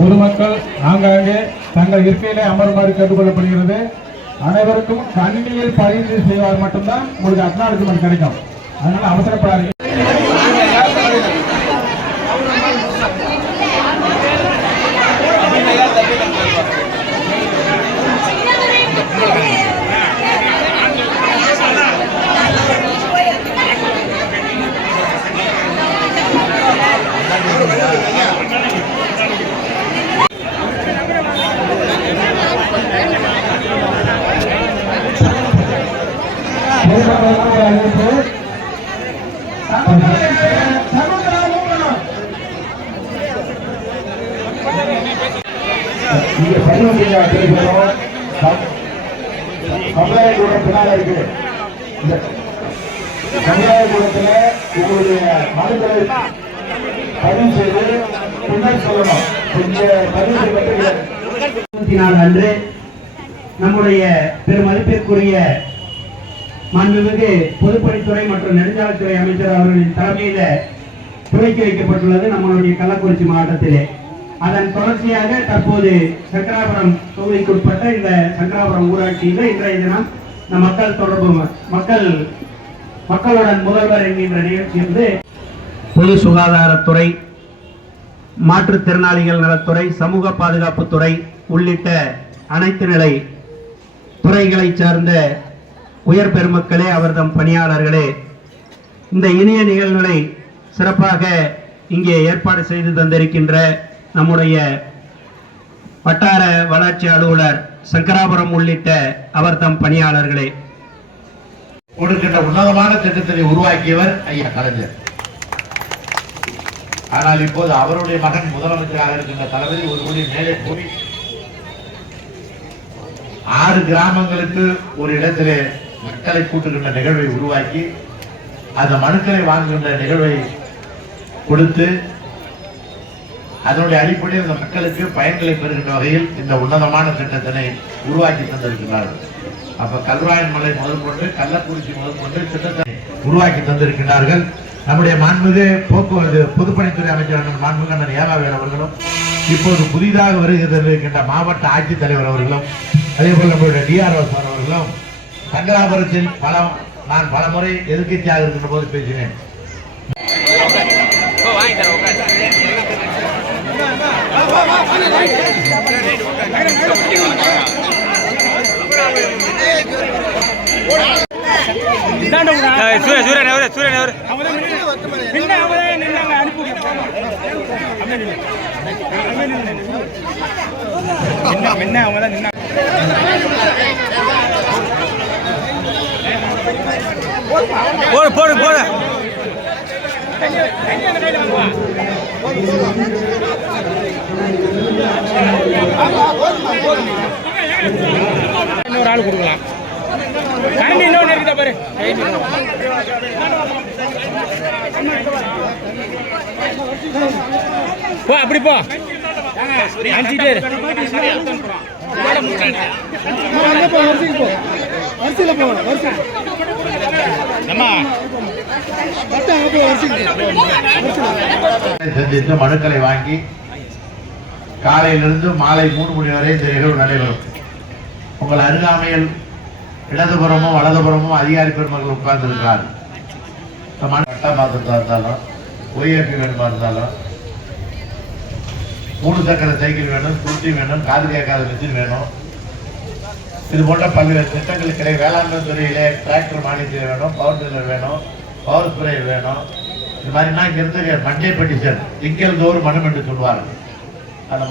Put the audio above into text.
பொதுமக்கள் ஆங்காங்கே தங்கள் இருக்கையிலே அமருமாறு கேட்டுக்கொள்ளப்படுகிறது. அனைவருக்கும் கணினியில் பதிவு செய்வார் மட்டும்தான் உங்களுக்கு அக்னாலஜ்மெண்ட் கிடைக்கும். அதனால அவசரப்படாதீங்க. சமுதாயக்கூடம் பின்னால இருக்கு. சமுதாயக்கூடத்துல உங்களுடைய மனுக்களை பதிவு செய்து பின்னர் சொல்லணும். அன்று நம்முடைய பெருமதிப்பிற்குரிய மாண்புமிகு பொதுப்பணித்துறை மற்றும் நெடுஞ்சாலைத்துறை அமைச்சர் அவர்களின் தலைமையில துவக்கி வைக்கப்பட்டுள்ளது நம்மளுடைய கள்ளக்குறிச்சி மாவட்டத்திலே. அதன் தொடர்ச்சியாக தற்போது சங்கராபுரம் தொகுதிக்குட்பட்ட இந்த சங்கராபுரம் ஊராட்சியில் இன்றைய தினம் மக்கள் தொடர்பு மக்களுடன் முதல்வர் என்கின்ற நிகழ்ச்சி வந்து பொது சுகாதாரத்துறை, மாற்றுத்திறனாளிகள் நலத்துறை, சமூக பாதுகாப்புத்துறை உள்ளிட்ட அனைத்து நிலை துறைகளை சார்ந்த உயர் பெருமக்களே, அவர்தம் பணியாளர்களே, இந்த இனிய நிகழ்வுகளை சிறப்பாக இங்கே ஏற்பாடு செய்து தந்திருக்கின்ற நம்முடைய வட்டார வளர்ச்சி அலுவலர் சங்கராபுரம் உள்ளிட்ட அவர்தம் பணியாளர்களே, கொடுக்கின்ற உன்னதமான திட்டத்தை உருவாக்கியவர் ஐயா கலைஞர். ஆனால் இப்போது அவருடைய மகன் முதலமைச்சராக இருக்கின்ற தளபதி ஒரு கோடி மேலே போய் 6 கிராமங்களுக்கு ஒரு இடத்திலே மக்களை கூட்டுகின்ற நிகழ்வை உருவாக்கி அந்த மனுக்களை வாங்குகின்ற நிகழ்வை கொடுத்து அதனுடைய அடிப்படையில் இந்த மக்களுக்கு பயன்களை பெறுகின்ற வகையில் இந்த உன்னதமான திட்டத்தினை உருவாக்கி தந்திருக்கிறார்கள். அப்ப கல்ராயன் மலை முதல் கொண்டு கள்ளக்குறிச்சி முதல் கொண்டு திட்டத்தை உருவாக்கி தந்திருக்கிறார்கள். நம்முடைய மாண்புமிகு போக்குவரத்து பொதுப்பணித்துறை அமைச்சர் மாண்புமிகு அண்ணன் ஏகாவேல் அவர்களும், இப்போது புதிதாக வருகின்ற மாவட்ட ஆட்சித்தலைவர் அவர்களும், அதே போல நம்முடைய டிஆர்ஓ சார் அவர்களும் சங்கராபுரத்தில் நான் பல முறை எதிர்கட்சியாக இருக்கின்ற போது பேசினேன். போடு இன்னொரு ஆள் கொடுக்கலாம். இன்னொன்று இருக்குதா பாரு. போ, அப்படி போ. சந்தித்து மனுக்களை வாங்கி காலையிலிருந்து மாலை 3 மணி வரை இந்த நிகழ்வு நடைபெறும். உங்கள் அருகாமையில் இடதுபுறமும் வலதுபுறமும் அதிகாரி பெருமக்கள் உட்கார்ந்து இருக்கிறார். பட்டா மாற்றத்தா இருந்தாலும், ஒய்எஃபி வேணுமா இருந்தாலும், 3 சக்கர சைக்கிள் வேணும், ஸ்கூட்டி வேணும், காது கேட்காத மிஷின் வேணும், இது போன்ற பல்வேறு திட்டங்களுக்கு இடையே வேளாண்மை துறையிலே டிராக்டர் மானியம் வேணும், பவர் டில்லர் வேணும், பவர் ஸ்ப்ரே வேணும். இது மாதிரினா இங்கிருந்து மண்டே பெட்டிஷன் திங்கள் தோறும் மனு என்று சொல்வார்கள். அந்த